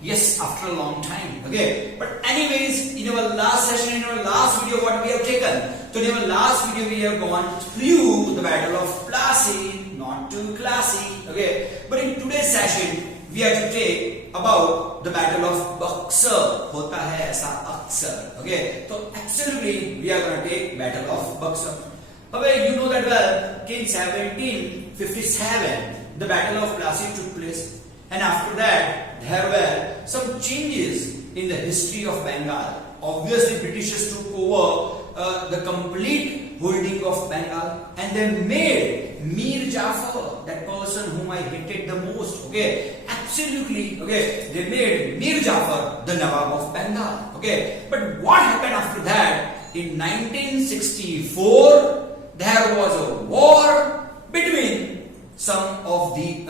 Yes, after a long time. Okay. But anyways, in our last session, in our last video, what we have taken? So in our last video, we have gone through the battle of Plassey, not too classy. Okay. But in today's session, we have to take about the battle of Buxar. होता है ऐसा अक्सर. Okay. So absolutely, we are going to take battle of Buxar. Okay, you know that well. In 1757, the battle of Plassey took place, and after that, there were some changes in the history of Bengal. Obviously, Britishers took over the complete holding of Bengal, and they made Mir Jafar, that person whom I hated the most. Okay, absolutely. Okay, they made Mir Jafar the Nawab of Bengal. Okay, but what happened after that? In 1964, there was a war between some of the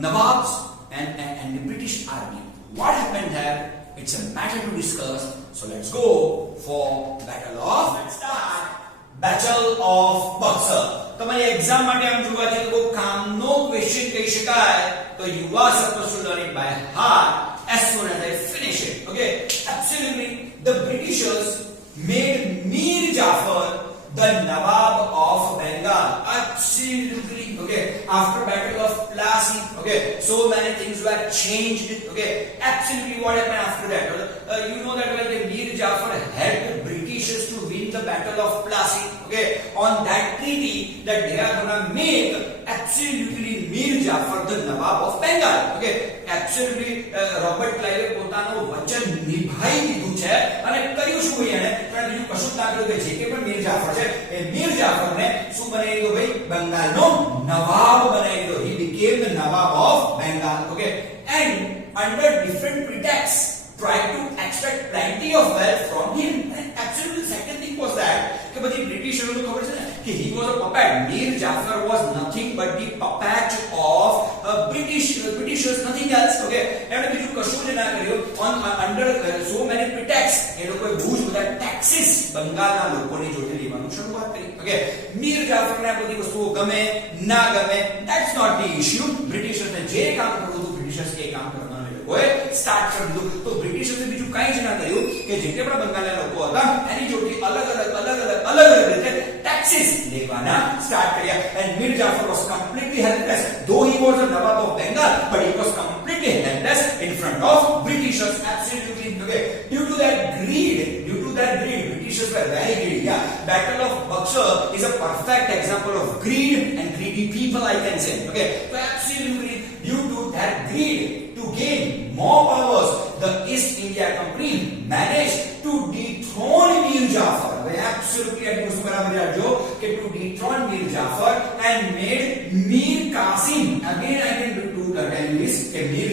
Nawabs and the British army. What happened there? It's a matter to discuss. So let's go for Battle of Buxar. તમારી એક્ઝામ માટે આમ જોવા જઈએ તો કામનો ક્વેશ્ચન કહી શકાય તો you are supposed to learn it by heart as soon as I finish it. Okay, absolutely. The Britishers made Mir Jafar the Nawab of Bengal. Absolutely. Okay. After Battle of Plassey, okay, so many things were changed. Okay. Absolutely. What happened after that? You know that well, the Mir Jafar helped the Britishers to win the Battle of Plassey. Okay. On that treaty, that they are gonna make absolutely Mir Jafar the Nawab of Bengal. Okay. Absolutely. Robert Clive પોતાનો વચન નિભાઈ દીધું છે અને કર્યું શું એને કારણ બીજું કશું ના કર્યું કે જે કે પણ મીર જાફર છે એ મીર જાફરને શું બનાવી દીધો ભાઈ બંગાળનો નવાબ બનાવી દીધો. He became the Nawab of Bengal. Okay, and under different pretexts tried to extract plenty of wealth from him. And absolutely second thing was that કે બધી બ્રિટિશરોને ખબર છે ને કે he was a puppet. Mir Jafar was nothing but the puppet of Britishers, nothing else. Okay, એમણે બીજું કશું જ ના કર્યું. On under so many pretexts એ લોકોએ બહુ જ બધા taxes બંગાળના લોકોની જોડે લેવાનું શરૂઆત કરી. Okay, મીર જાફરને આ બધી વસ્તુઓ ગમે ના ગમે, that's not the issue. બ્રિટિશર્સને જે કામ કરવું હતું બ્રિટિશર્સ એ કામ કરવાનું ઓય સ્ટાર્ટ કરી દીધું. તો બ્રિટિશર્સે બીજું કંઈ જ ના કર્યું કે જે કે પણ બંગાળના લોકો હતા એની જોડે અલગ અલગ રીતે taxes લેવાના સ્ટાર્ટ કર્યા. And Mir Jafar was completely helpless, though he was a Nawab of Bengal, but he was completely helpless in front of Britishers. Absolutely. Okay, due to that greed, Britishers were very greedy. Yeah, Battle of Buxar is a perfect example of greed and greedy people, I can say. Okay, so absolutely due to that greed to gain more powers, the East India Company managed to dethrone Mir Jafar. Absolutely, I was to dethrone Mir Jafar and made Mir Qasim. Again, I can do tell you this. Mir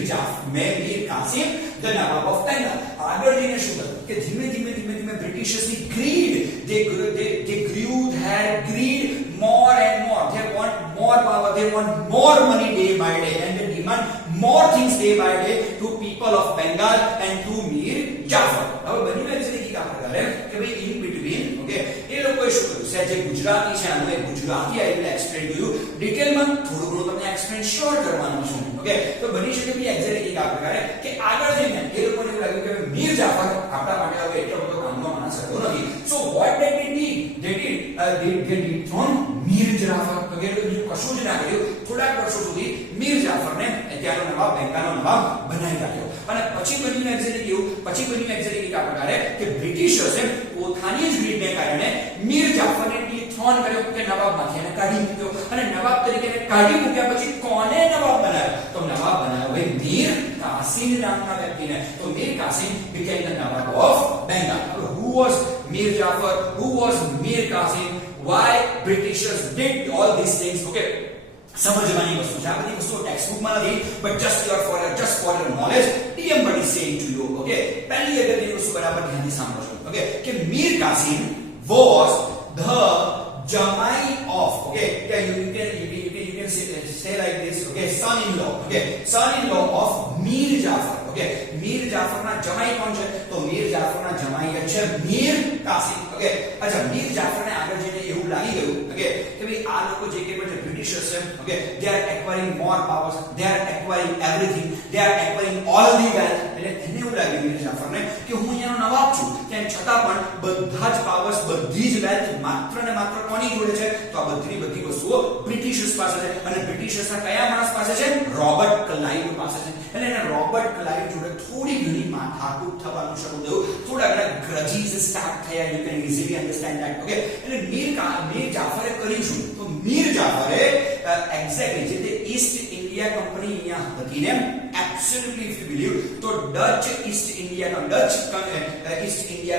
Qasim the Nawab of Bengal. આગળ જઈને શું થયું કે ધીમે ધીમે Britishers' greed, they grew their greed more and more. They want more power, they want more money day by day, and they demand more things day by day to people of Bengal and to Mir Jafar. હવે બન્યું એક્ચ્યુઅલી કી કામ કરે કે ભાઈ in between, okay, એ લોકોએ શું કર્યું છે જે ગુજરાતી છે આનું Gujarati I will explain to you ડિટેલમાં થોડું ઘણું તમને એક્સપ્લેન શ્યોર કરવાનું છું. ઓકે, તો બની શકે ભાઈ એક્ઝેક્ટલી કી કામ કરે કે આગળ જઈને એ લોકોને એવું લાગ્યું કે મીર જાફર આપણા માટે હવે એટલો બધો કામનો માણસ હતો નથી. So what they dethrone Mir Jafar. Okay, તો બીજું કશું જ ના કર્યું. થોડાક વર્ષો સુધી મીર જાફરને ત્યાંનો નવાબ બેંગાલનો નવાબ બનાવી રાખ્યો. અને પછી બન્યું એક્ઝેક્ટલી કેવું કા પ્રકારે કે બ્રિટિશર્સે પોતાની જ ગ્રીડને કારણે મીર જાફરને ડિથ્રોન કર્યો કે નવાબમાંથી એને કાઢી મૂક્યો. અને નવાબ તરીકે કાઢી મૂક્યા પછી કોને નવાબ બનાવ્યો? તો નવાબ બનાવ્યો ભાઈ મીર કાસિમ નામના વ્યક્તિને. તો Mir Qasim became the Nawab of Bengal. Who was Mir Jafar? Who was Mir Qasim? Why Britishers did all these things? Okay, સમજવાની વસ્તુ છે. આ બધી વસ્તુઓ ટેક્સ્ટ બુકમાં નથી, but just for your knowledge, TM Bhatt is saying to you. Okay, પહેલી અગત્યની વસ્તુ બરાબર ધ્યાનથી સાંભળજો. Okay, કે Mir Qasim was the Jamai of, okay, you can say like this, okay, son-in-law, okay, son-in-law of Mir Jafar. Okay, Mir Jafar ના જમાઈ કોણ છે? તો Mir Jafar ના જમાઈ છે Mir Qasim. Okay, અચ્છા, Mir Jafar ને આગળ જઈને એવું લાગી ગયું, okay, કે ભાઈ આ લોકો જે કે છે Britishers છે, okay, they are acquiring more powers, they are acquiring everything, they are acquiring all the wealth. એટલે એને એવું લાગ્યું મીર જાફરને કે હું અહીંયાનો નવાબ છું, તેમ છતાં પણ બધા જ પાવર્સ, બધી જ વેલ્થ માત્ર ને માત્ર કોની જોડે છે? તો આ બધી વસ્તુઓ બ્રિટિશર્સ પાસે છે. અને બ્રિટિશર્સના કયા માણસ પાસે છે? રોબર્ટ ક્લાઇવ પાસે છે. એટલે એને રોબર્ટ ક્લાઇવ જોડે થોડી ઘણી માથાકૂટ થવાનું શરૂ થયું, થોડા ઘણા ગ્રજીસ સ્ટાર્ટ થયા. You can easily understand that. Okay, એટલે મીર જાફરે કર્યું શું? તો મીર જાફરે એક્ઝેક્ટલી જે તે ઈસ્ટ ઇન્ડિયા કંપની અહીંયા હતી ને, એબ્સોલ્યુટલી ઇફ યુ બિલીવ, તો ડચ ઈસ્ટ ઇન્ડિયા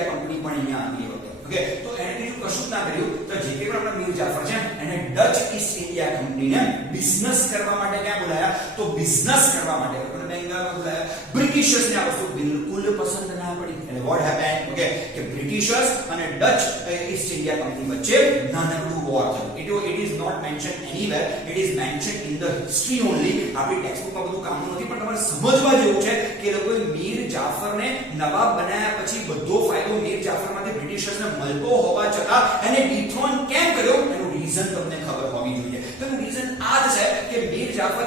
કંપની પણ અહીંયા આવી હતી. ઓકે, તો એને બીજું કશું જ ના કર્યું. તો જે કે પણ આપણા મીર જાફર છે એને ડચ ઈસ્ટ ઇન્ડિયા કંપનીને બિઝનેસ કરવા માટે ક્યાં બોલાયા? તો બિઝનેસ કરવા માટે બેંગાલમાં બોલાયા. બ્રિટિશર્સને આ વસ્તુ બિલકુલ પસંદ ના પડી. એટલે વોટ હેપન? ઓકે, કે બ્રિટિશર્સ અને ડચ ઈસ્ટ ઇન્ડિયા કંપની વચ્ચે નાનકડું વોર થયું. It is not mentioned anywhere. It is mentioned in the history only. આપણી ટેક્સ્ટબુકમાં બધું કામનું નથી, પણ તમારે સમજવા જેવું છે કે લોકોએ મીર જાફરને નવાબ બનાવ્યા પછી બધો ફાયદો મીર જાફરમાંથી બ્રિટિશર્સને મળતો હોવા છતાં એને ડિથ્રોન કેમ કર્યો? એનું રીઝન તમને ખબર હોવી જોઈએ. તેનું રીઝન આ જ છે કે મીર Jafar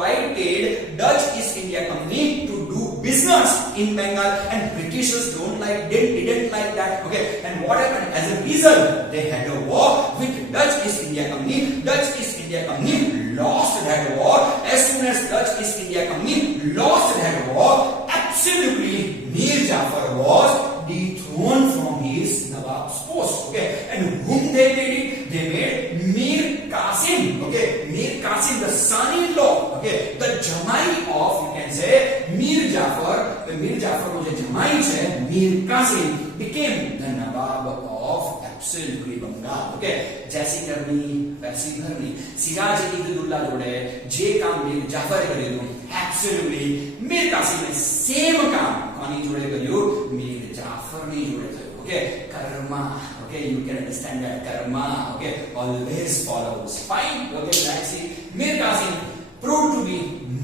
invited Dutch East India Company to do business in Bengal, and Britishers didn't like that. Okay, and what happened? As a result, they had a war with Dutch East India Company. Dutch East India Company lost that war. As soon as Dutch East India Company lost that war, absolutely Mir Jafar was dethroned from his Nawab's post. Okay, and whom they made it? They made Mir Qasim. Okay, Mir Qasim, the son-in-law. Okay, the jamai of, you can say, Mir Jafar. The Mir Jafar નો જે જમાઈ છે Mir Qasim became the Nawab of absolutely Bengal. Okay, जैसी करनी वैसी भरनी. सिराज-उद-दौला जोड़े જે કામ મીર જાફરે કર્યું, absolutely Mir Qasim ને સેમ કામ કોની જોડે કર્યું? મીર જાફરની જોડે થયું. Okay, karma. Okay, you can understand that karma, okay, always follows. Fine. Okay, let's see. Mir Qasim proved to be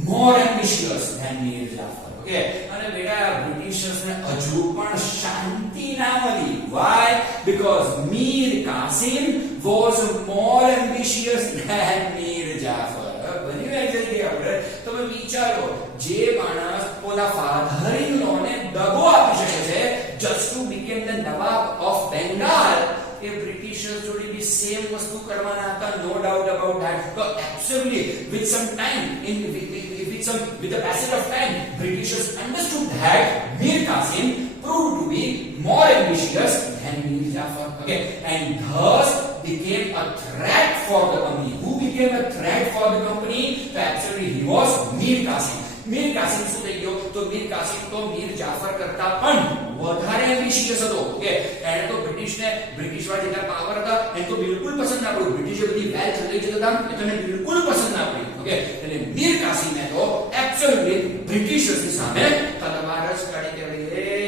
more ambitious than Mir Jafar. Okay, અને બેટા બ્રિટિશર્સ ને હજુ પણ શાંતિ ના મળી. Why? Because Mir Qasim was more ambitious than Mir Jafar. બની એક્ઝેક્ટલી આપણે તમે વિચારો, જે માણસ પોલા ફાધર ઇન લો ને દગો આપી શકે છે just to become the Nawab of Bengal, એ બ્રિટિશર્સ જોડે બી સેમ વસ્તુ કરવાના હતા. No doubt about that. તો absolutely with some time, with the passage of time, Britishers understood that Mir Qasim proved to be more ambitious than Mir Jafar. Okay, and thus became a threat for the company. Who became a threat for the company? So actually he was Mir Qasim. Mir Qasim શું થઈ ગયો? તો Mir Qasim તો Mir Jafar કરતા પણ વધારે એમ્બિશિયસ હતો. ઓકે, એને તો બ્રિટિશ વાળા જેટલા પાવર હતા એને તો બિલકુલ પસંદ ના પડ્યું. બ્રિટિશે બધી વેલ્થ લઈ જતા હતા એ તો એને બિલકુલ પસંદ ના પડી. ઓકે, એટલે Mir Qasim તો એબ્સોલ્યુટલી બ્રિટિશર્સ ની સામે તલવાર જ કાઢી કે ભાઈ એ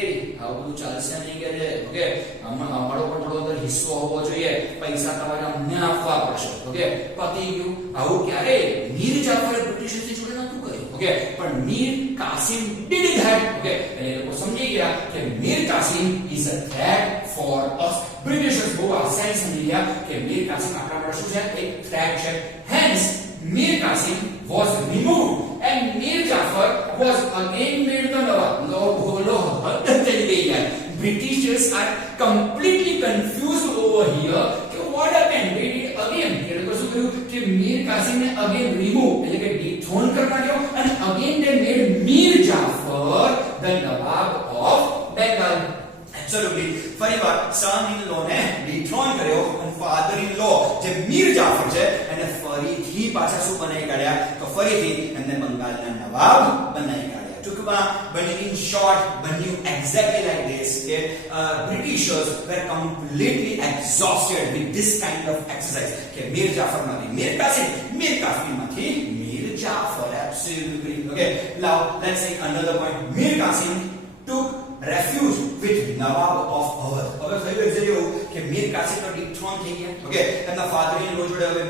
આવું બધું ચાલશે નહીં કે. ઓકે, અમારો પણ થોડો હિસ્સો હોવો જોઈએ, પૈસા તમારે અમને આપવા પડશે. ઓકે, પતી ગયું. આવું ક્યારે Mir Jafરે બ્રિટિશર્સ ની જોડે નહોતું કર્યું. ઓકે, પણ Mir Qasim did that. Okay, એટલે લોકો સમજી ગયા કે Mir Qasim is a threat for us. Britishers બહુ આસાની સમજી ગયા કે Mir Qasim આપણા માટે શું છે? એક થ્રેટ છે. Hence Mir Qasim was removed and Mir Jafar was again made the Nawab. Lo હદ ચલી ગઈ યાર. Britishers are completely confused over here કે what happened? They did again. એ લોકો શું કર્યું કે Mir Qasim ને again remove, એટલે કે dethrone કરવા ગયો, and again they made Mir Jafar the Nawab of Bengal. Absolutely. ફરીવાર son in law ને dethrone કર્યો અને father in law જે Mir Jafar છે એને ફરીથી પાછા શું બનાવી કાઢ્યા? તો ફરીથી એમને બંગાળના નવાબ બનાવી કાઢ્યા. ટૂંકમાં બન્યું, in short, બન્યું exactly like this કે Britishers were completely exhausted with this kind of exercise કે Mir Jafar માંથી Mir Qasim માંથી Mir Jafar. Absolutely. Okay, now let's take another point. Mir Qasim took refuge with Nawab of Awadh. હવે થયું એક્ઝેક્ટલી એવું કે Mir Qasim તો ડિથ્રોન થઈ ગયા. ઓકે, એમના ફાધર ઇન લો જોડે હવે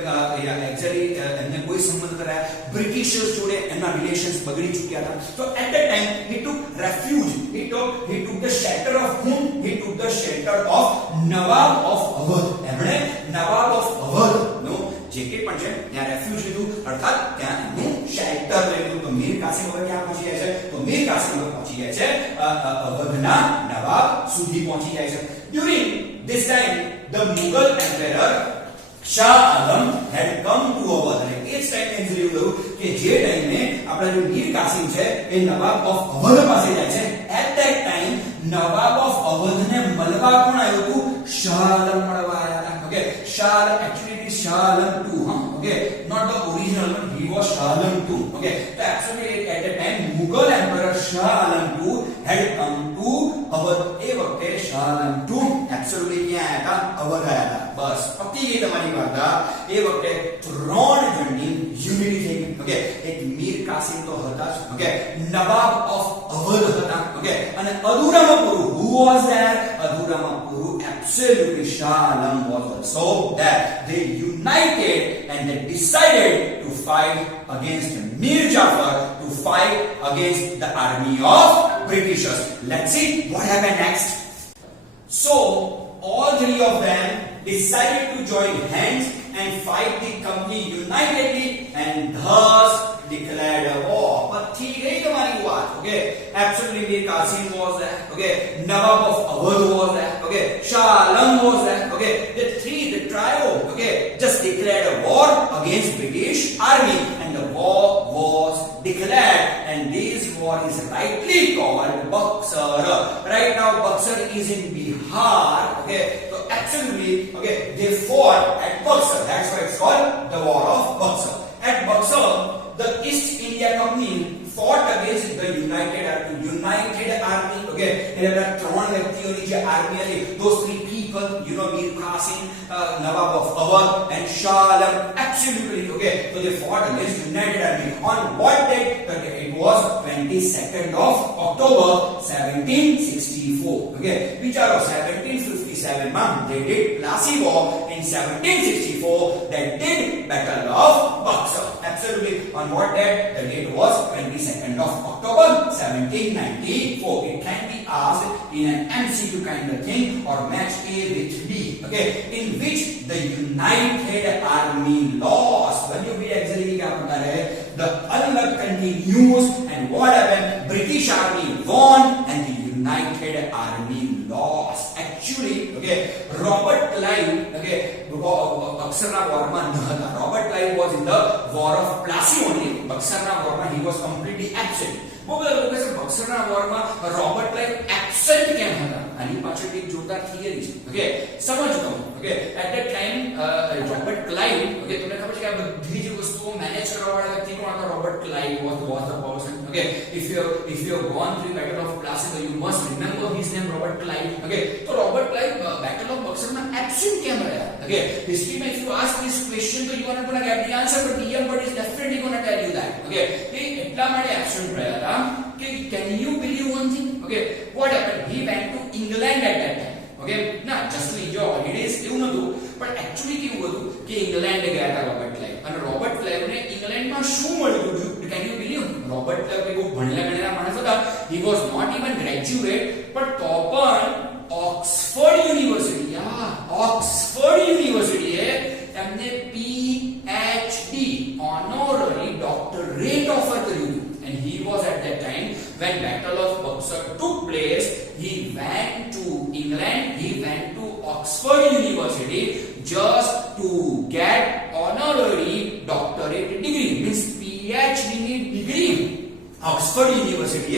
એક્ઝેક્ટલી એમને કોઈ સંબંધ કરાયા. બ્રિટિશર્સ જોડે એમના રિલેશન્સ બગડી ચૂક્યા હતા. તો at the time he took refuge. He took the shelter of whom? He took the shelter of Nawab of Awadh. એમણે Nawab of Awadh નો જે કે પણ છે ત્યાં રેફ્યુજ લીધું, અર્થાત ત્યાં એનું શેલ્ટર લઈ લીધું. તો Mir Qasim હવે ક્યાં પહોંચી જાય છે? તો Mir Qasim અવધના નવાબ સુધી પહોંચી જાય છે. During this time the Mughal emperor Shah Alam had come to Awadh. અને એ જ ટાઈમે એક્ઝેક્ટલી એવું કે જે ટાઈમે આપણા જે મીર કાસિમ છે એ નવાબ ઓફ અવધ પાસે જાય છે. At that time Nawab of Awadh ને મળવા કોણ આવ્યું હતું? શાહ આલમ મળવા આવ્યા હતા. ઓકે, Shah Alam actually it is Shah Alam II, okay, not the original one, he was Shah Alam II. Okay, so actually at the time Mughal emperor Shah Alam II had come to Awadh. એ વખતે શાહ Alam II absolutely ક્યાં આવ્યા હતા? અવધ આવ્યા હતા. બસ પતી ગઈ તમારી વાર્તા. એ વખતે ત્રણ જણની યુનિટી થઈ ગઈ. ઓકે, એક મીર કાસિમ તો હતા જ, ઓકે, નવાબ ઓફ અવધ હતા, ઓકે, અને અધૂરામાં પૂરું who was there? અધૂરામાં પૂરું absolutely Shah Alam was also there. They united and they decided to fight against Mir Jafar, to fight against the army of Britishers. Let's see what happened next. So all three of them decided to join hands and fight the company unitedly and thus declared a war. But ठीक है तुम्हारी बात, okay? Absolutely, Mir Qasim was there, okay? Nawab of Awadh was there, okay? Shah Alam was there, okay? The trio, okay, just declared a war against British army, and the war was declared, and this war is rightly called Buxar. Right now, Buxar is in Bihar, okay? So absolutely, okay, they fought at Buxar. That's why it's called the War of Buxar. At Buxar, the East India Company fought against the United Army. Okay, there are ત્રણ વ્યક્તિઓની જે આર્મી હતી, those three people, you know, Mir Qasim, Nawab of Awadh, and Shah Alam. Absolutely, okay. So they fought against United Army. On what date? It was 22nd of October 1764. Okay, વિચારો 1757 માં they did Plassey War. In 1764 they did Battle of Buxar. Absolutely, on what date? The date was 22nd of October 1794. It can be asked in an MCQ kind of thing or match A with B. Okay, in which the United Army lost. When you read exactly क्या होता है? The unluck continues, and what happened? British Army won and the United Army lost. Actually, okay, Robert Clive, okay, Buxarna war માં ન હતા. Robert Clive was in the war of Plassey only. Buxarna war માં he was completely absent. બહુ બધા લોકો કહે છે બક્સરના વોરમાં રોબર્ટ ક્લાઇવ એબ્સેન્ટ કેમ હતા? આની પાછળ એક જોરદાર થિયરી છે. ઓકે, સમજતો. Okay, at that time Robert Clive, okay, તમને ખબર છે કે આ બધી જ વસ્તુઓ મેનેજ કરવા વાળા વ્યક્તિ કોણ હતા? Robert Clive was the person. Okay, if you have gone through Battle of Plassey, you must remember his name, Robert Clive. Okay, so Robert Clive Battle of Buxar में absent કેમ રહ્યા? Okay, history में if you ask this question, so you are not going to get the answer, but DM Bird is definitely going to tell you that. Okay, he એટલા માટે absent રહ્યા હતા કે can you believe one thing? Okay, what happened? He went to England at that time. Okay, ના just to enjoy holidays એવું નતું, પણ actually કેવું હતું કે ઇંગ્લેન્ડ ગયા હતા રોબર્ટ ક્લાઇવ, અને રોબર્ટ ક્લાઇવને ઇંગ્લેન્ડમાં શું મળ્યું? Can you believe? Robert Clive કે કોઈ ભણેલા ગણેલા માણસ હતા. He was not even graduate, but તો પણ ઓક્સફર્ડ યુનિવર્સિટી, ઓક્સફર્ડ યુનિવર્સિટીએ એમને PhD honorary doctorate offer કર્યું. And he was at that time when Battle of Buxar took place, he went to England, he went to Oxford University just to get honorary doctorate degree, means PhD degree. Oxford University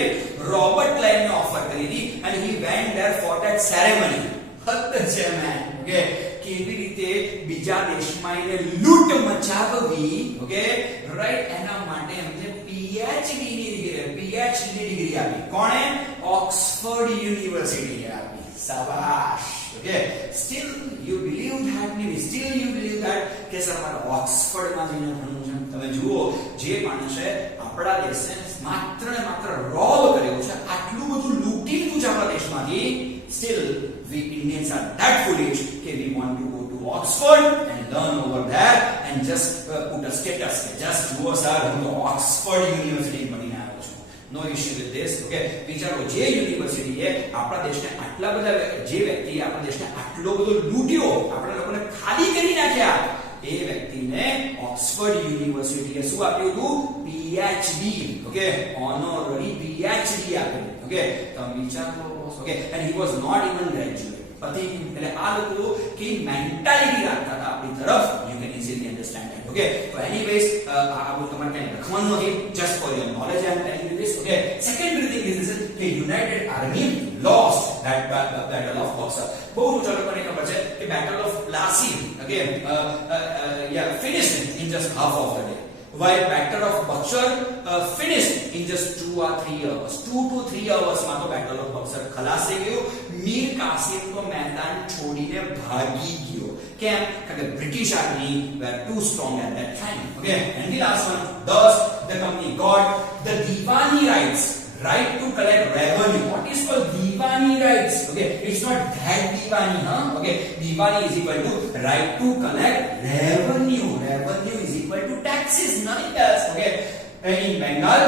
Robert Clive ने offer करी थी, and he went there for that ceremony. હદ છે man. Okay, કેવી રીતે બીજા દેશમાં એને લૂંટ મચાવવી, ઓકે, રાઈટ, એના માટે એમને PhD ડિગ્રી આપી. કોણે? ઓક્સફર્ડ યુનિવર્સિટીએ આપી. શાબાશ. Okay, steel you believe that, steel you believe that કે સર મારે ઓક્સફર્ડમાં જઈને ભણવું છે. તમે જુઓ, જે માણસે આપણા દેશને માત્ર ને માત્ર રોબ કર્યો છે, આટલું બધું લૂંટી લીધું છે આપણા દેશમાંથી, still we Indians are that foolish that we want to go to Oxford and learn over there and just put a status, just go sir to Oxford University બનીને આવ્યો છું. No issue with this. Okay, વિચારો, જે યુનિવર્સિટીએ આપણા દેશને આટલા બધા, જે વ્યક્તિએ આપણા દેશને આટલો બધો લૂંટ્યો, આપણા લોકોને ખાલી કરી નાખ્યા, એ વ્યક્તિને ઓક્સફર્ડ યુનિવર્સિટીએ શું આપ્યું હતું? PhD. ઓકે, ઓનરરી PhD આપેલું. ઓકે, તો વિચારો. Okay, and he was not even graduate. પતિ એટલે આ લોકો કે મેન્ટાલિટી રાખતા હતા આપણી તરફ. You can easily understand that. Okay, so anyways આ બધું તમારે કઈ લખવાનું નથી, just for your knowledge I am telling you this. Okay, secondary thing is this, કે United Army lost that battle of Buxar. બહુ લોકોને ખબર છે કે battle of Plassey, okay, finished in just half of the day, while battle of Buxar finished in just 2 or 3 hours. 2 to 3 hours માં તો battle of Buxar ખલાસ થઈ ગયો. મીર કાસિમ તો મેદાન છોડીને ભાગી ગયો. કેમ? કારણ કે British army were too strong at that time. Okay, and the last one, thus the company got the Diwani rights, right to collect revenue. What is called Diwani rights? Okay, it's not that Diwani, huh? Okay, Diwani is equal to right to collect revenue. Revenue is equal to taxes, nothing else. Okay, in Bengal,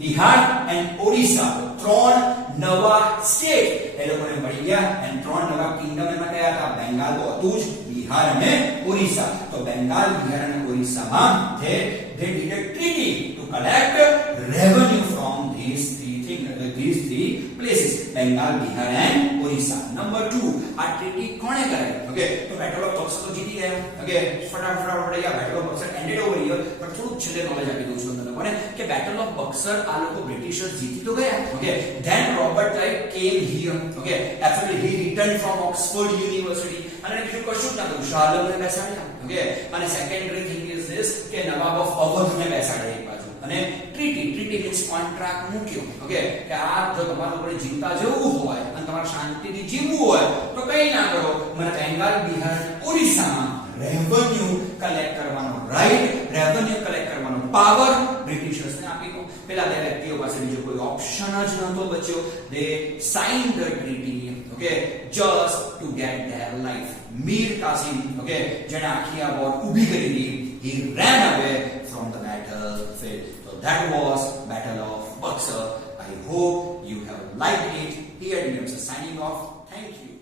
Bihar and Odisha, ત્રણ નવા સ્ટેટ એ લોકોને મળી ગયા. and ત્રણ નવા કિંગડમ એમાં કયા હતા? બેંગાલ તો હતું જ, બિહાર અને ઓરિસ્સા. તો બેંગાલ, બિહાર અને ઓરિસ્સામાં they did a treaty to collect revenue from these three places, Bengal, Bihar and Orissa. Number 2, આ treaty કોણે કરાવી? Okay, તો battle of Buxar તો જીતી ગયા. Okay, ફટાફટ battle of Buxar ended over here. પણ થોડું છેલ્લે નોલેજ આપી દઉં છું તમને કોને કે battle of Buxar આ લોકો બ્રિટિશર્સ જીતી તો ગયા. Okay, then Robert Clive came here. Okay, absolutely he returned from Oxford University અને બીજું કશું જ ના કર્યું, શાહલમને બેસાડ્યા. Okay, અને secondary thing is this કે નવાબ ઓફ અવધને બેસાડ્યા એક બાજુ. અને ટ્રીટી મીન્સ કોન્ટ્રાક્ટ મૂક્યો. ઓકે, કે આ જો તમારા લોકોને જીવતા જવું હોય અને તમારે શાંતિથી જીવવું હોય તો કઈ ના કરો, મને બેંગાલ, બિહાર, ઓરિસ્સામાં રેવન્યુ કલેક્ટ કરવાનો રાઈટ, રેવન્યુ કલેક્ટ કરવાનો પાવર બ્રિટિશર્સને આપી દો. પેલા બે વ્યક્તિઓ પાસે બીજો કોઈ ઓપ્શન જ નહોતો બચ્યો. They signed the treaty. Okay, just to get their life. Mir Kasim, okay, જેણે આખી આ વોર ઊભી કરી દીધી, he ran away from the battlefield. So that was Battle of Buxar. I hope you have liked it. Here Williams is signing off. Thank you.